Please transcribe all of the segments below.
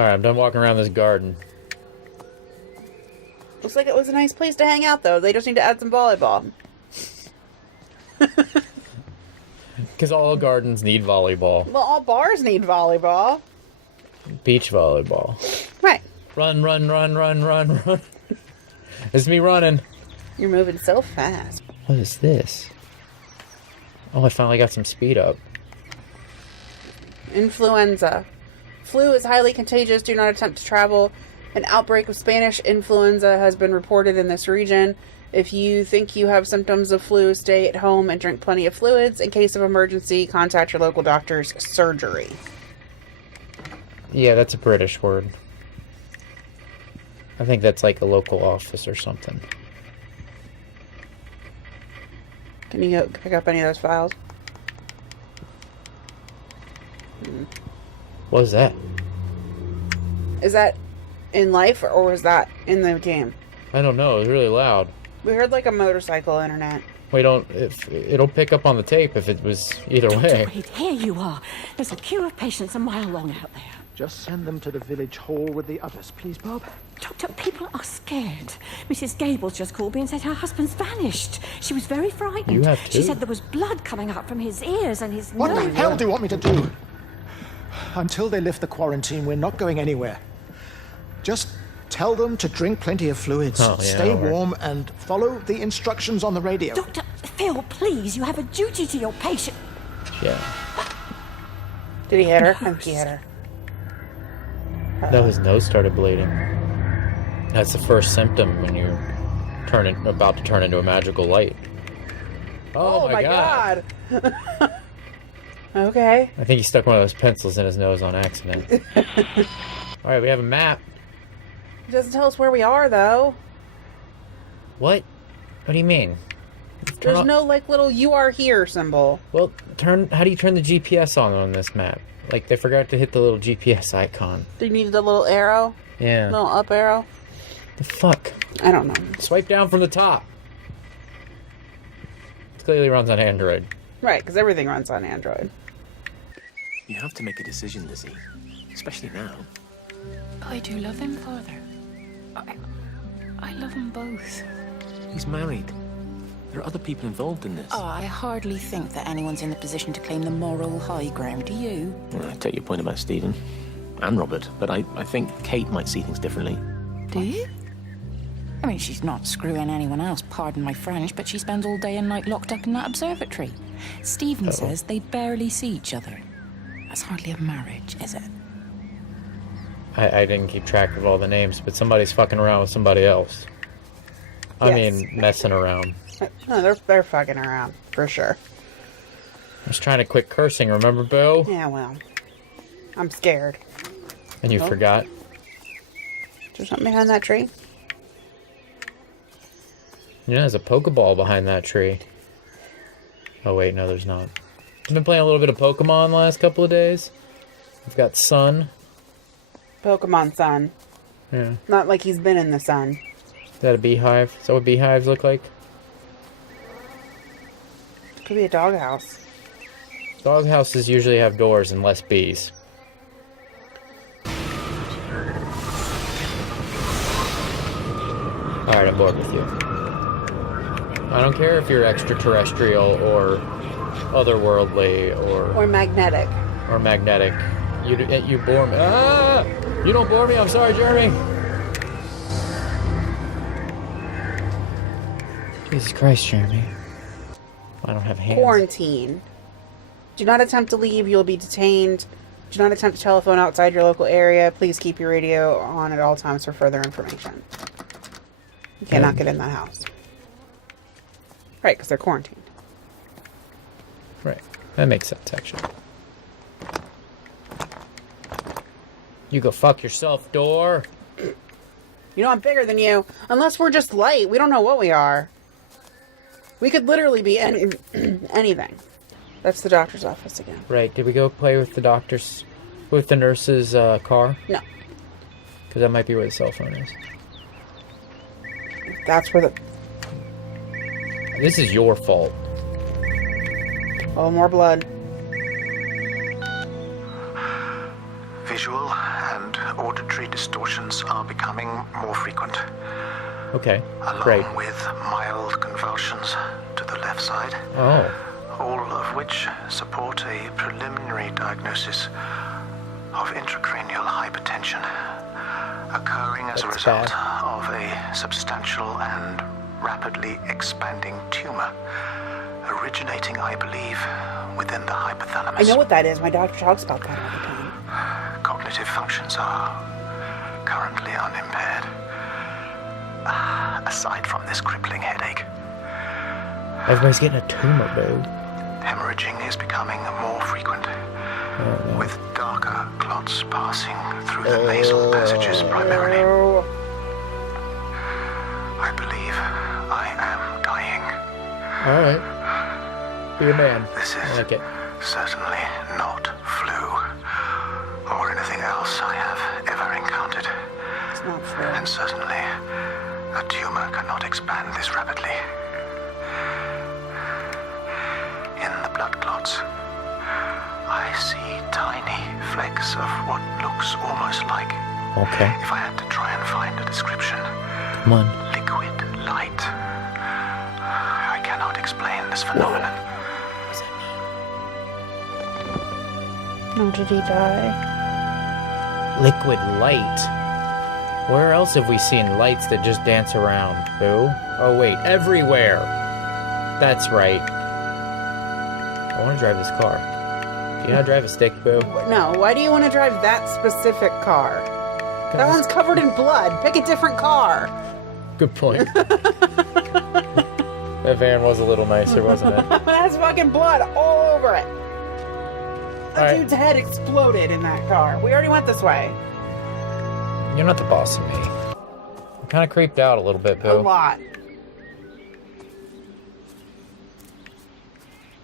Alright, I'm done walking around this garden. Looks like it was a nice place to hang out, though. They just need to add some volleyball. Because all gardens need volleyball. Well, all bars need volleyball. Beach volleyball. Right. Run, run, run, run, run, run. It's me running. You're moving so fast. What is this? Oh, I finally got some speed up. Influenza. Flu is highly contagious. Do not attempt to travel. An outbreak of Spanish influenza has been reported in this region. If you think you have symptoms of flu, stay at home and drink plenty of fluids. In case of emergency, contact your local doctor's surgery. Yeah, that's a British word. I think that's like a local office or something. Can you go pick up any of those files? What is that? Is that in life or was that in the game? I don't know. It was really loud. We heard like a motorcycle internet. We don't. It'll pick up on the tape if it was either way. Wait, here you are. There's a queue of patients a mile long out there. Just send them to the village hall with the others, please, Bob. Doctor, people are scared. Mrs. Gables just called me and said her husband's vanished. She was very frightened. You have too? She said there was blood coming out from his ears and his What nose. the hell do you want me to do? Until they lift the quarantine, we're not going anywhere. Just tell them to drink plenty of fluids, Oh, yeah, stay alright. warm, and follow the instructions on the radio. Doctor, Phil, please, you have a duty to your patient. Yeah. Did he hit her? I think he hit her. No, his nose started bleeding. That's the first symptom when you're about to turn into a magical light. Oh my god. Okay. I think he stuck one of those pencils in his nose on accident. Alright, we have a map. It doesn't tell us where we are, though. What? What do you mean? There's no, like, little "you are here" symbol. Well, how do you turn the GPS on this map? Like, they forgot to hit the little GPS icon. Do you need the little arrow? Yeah. Little up arrow? The fuck? I don't know. Swipe down from the top. It clearly runs on Android. Right, because everything runs on Android. You have to make a decision, Lizzie. Especially now. I do love him, Father. I love them both. He's married. There are other people involved in this. Oh, I hardly think that anyone's in the position to claim the moral high ground, do you? Well, I take your point about Stephen. And Robert. But I think Kate might see things differently. Do you? I mean, she's not screwing anyone else, pardon my French, but she spends all day and night locked up in that observatory. Stephen says they barely see each other. That's hardly a marriage, is it? I didn't keep track of all the names, but somebody's fucking around with somebody else. I Yes. mean, messing around. No, they're fucking around, for sure. I was trying to quit cursing, remember, Boo? Yeah, well. I'm scared. And you Oh. forgot. Is there something behind that tree? You know, there's a Pokeball behind that tree. Oh, wait, no, there's not. I've been playing a little bit of Pokemon the last couple of days. I've got Sun. Pokemon Sun. Yeah. Not like he's been in the sun. Is that a beehive? Is that what beehives look like? Could be a doghouse. Dog houses usually have doors and less bees. Alright, I'm bored with you. I don't care if you're extraterrestrial or otherworldly Or magnetic. or magnetic. You bore me. Ah! You don't bore me. I'm sorry, Jeremy. Jesus Christ, Jeremy. I don't have hands. Quarantine. Do not attempt to leave. You'll be detained. Do not attempt to telephone outside your local area. Please keep your radio on at all times for further information. You cannot get in that house. Right, because they're quarantined. Right. That makes sense, actually. You go fuck yourself, door. You know I'm bigger than you. Unless we're just light. We don't know what we are. We could literally be anything. That's the doctor's office again. Right. Did we go play with the doctor's, with the nurse's car? No. Because that might be where the cell phone is. That's where the... This is your fault. Oh, more blood. Visual and auditory distortions are becoming more frequent, Okay, along great. with mild convulsions to the left side, Oh, all of which support a preliminary diagnosis of intracranial hypertension, occurring as a That's result bad. of a substantial and rapidly expanding tumor, originating, I believe, within the hypothalamus. I know what that is. My doctor talks about that all the time. Cognitive functions are currently unimpaired. Aside from this crippling headache, everybody's getting a tumor, boo. hemorrhaging is becoming more frequent, with darker clots passing through the nasal passages primarily. Oh, I believe I am dying. All right. Be a man. This I is like it. certainly not flu or anything else I have ever encountered. it's not flu. And certainly, a tumor cannot expand this rapidly. In the blood clots, I see tiny flecks of what looks almost like, Okay, if I had to try and find a description, come on. liquid light. I cannot explain this phenomenon. No, did he die? Liquid light. Where else have we seen lights that just dance around, boo? Oh wait, everywhere. That's right. I want to drive this car. Do you know how to drive a stick, boo? No, why do you want to drive that specific car? That one's covered in blood. Pick a different car. Good point. That van was a little nicer, wasn't it? It has fucking blood all over it. That Alright. dude's head exploded in that car. We already went this way. You're not the boss of me. I'm kind of creeped out a little bit, A boo. lot.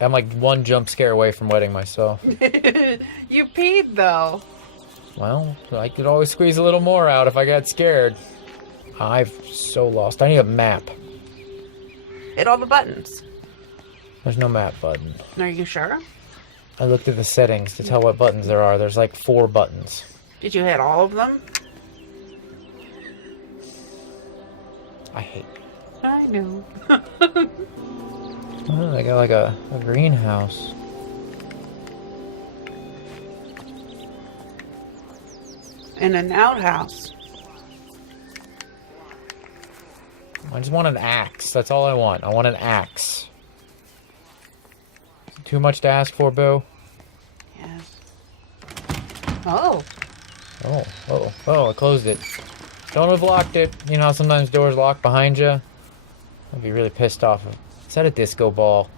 I'm like one jump scare away from wetting myself. You peed though. Well, I could always squeeze a little more out if I got scared. I've so lost. I need a map. Hit all the buttons. There's no map button. Are you sure? I looked at the settings to tell what buttons there are. There's like 4 buttons. Did you hit all of them? I hate. I know. Oh, they got like a greenhouse. In an outhouse. I just want an axe. That's all I want. I want an axe. Too much to ask for, boo? Yes. Oh. Oh, I closed it. Don't have locked it. You know how sometimes doors lock behind you? I'd be really pissed off. Is that a disco ball?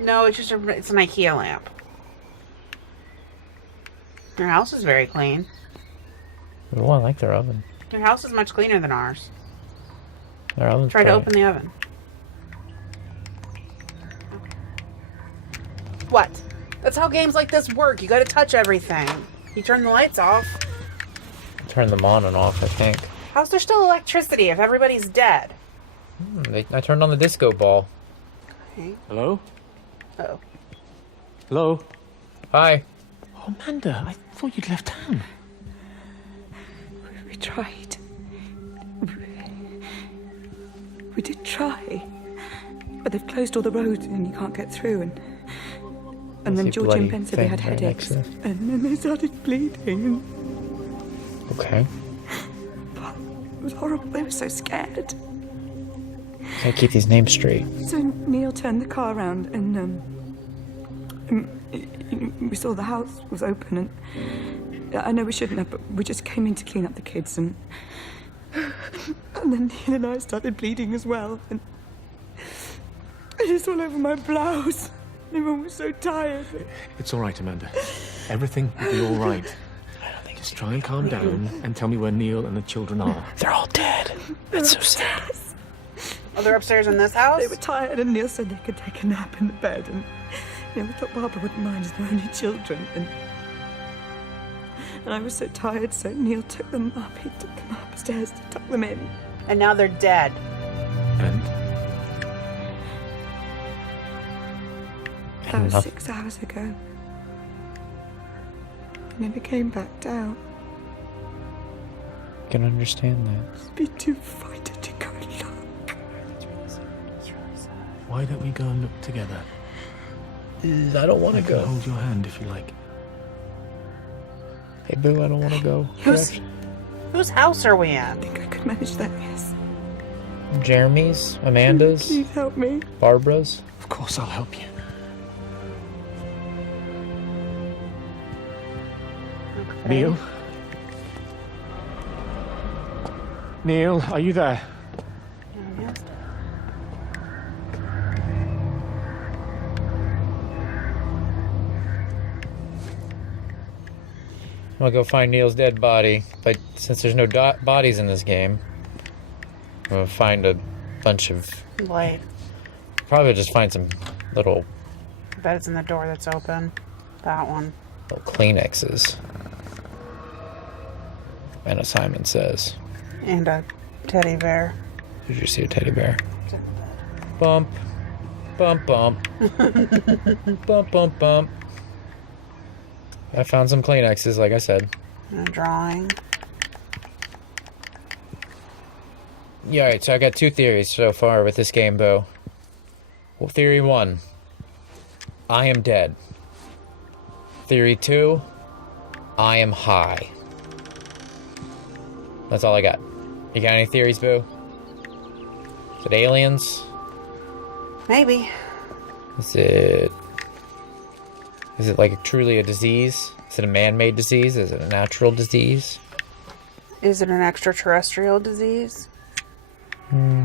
No, it's just it's an IKEA lamp. Your house is very clean. Oh, I like their oven. Your house is much cleaner than ours. Their oven's Try to great. open the oven. What? That's how games like this work. You gotta touch everything. You turn the lights off. Turn them on and off, I think. How's there still electricity if everybody's dead? I turned on the disco ball. Okay. Hello? Oh. Hello? Hi. Oh, Amanda, I thought you'd left town. We tried. We did try. But they've closed all the roads and you can't get through. And What's then the Georgie bloody and Ben said they thing had right next headaches. to And then they started bleeding. Okay. It was horrible. They were so scared. Gotta keep these names straight. So Neil turned the car around and we saw the house was open and I know we shouldn't have, but we just came in to clean up the kids and then Neil and I started bleeding as well and it's all over my blouse. Everyone was so tired. It's all right, Amanda. Everything will be all right. Just try and calm down and tell me where Neil and the children are. They're all dead. That's so sad. Oh, they're upstairs in this house? They were tired and Neil said they could take a nap in the bed and we thought Barbara wouldn't mind as they're only children and I was so tired so Neil took them up. He took them upstairs to tuck them in. And now they're dead. And? That was Enough. 6 hours ago. I never came back down. can understand that. Be too frightened to go look. Why don't we go and look together? I don't want I to can go. hold your hand if you like. Hey, Boo, I don't want to go. Whose house are we in? I think I could manage that, yes. Jeremy's? Amanda's? Please help me. Barbara's? Of course I'll help you. Neil? Neil, are you there? I'm gonna go find Neil's dead body, but since there's no bodies in this game, I'm gonna find a bunch of... Like, Probably just find some little I bet it's in the door that's open. That one. Kleenexes. Anna Simon says. And a teddy bear. Did you see a teddy bear? Bump. Bump, bump. Bump, bump, bump. I found some Kleenexes, like I said. And a drawing. Yeah, alright, so I got 2 theories so far with this game, Bo. Well, theory 1. I am dead. Theory 2. I am high. That's all I got. You got any theories, Boo? Is it aliens? Maybe. Is it like truly a disease? Is it a man-made disease? Is it a natural disease? Is it an extraterrestrial disease? Hmm.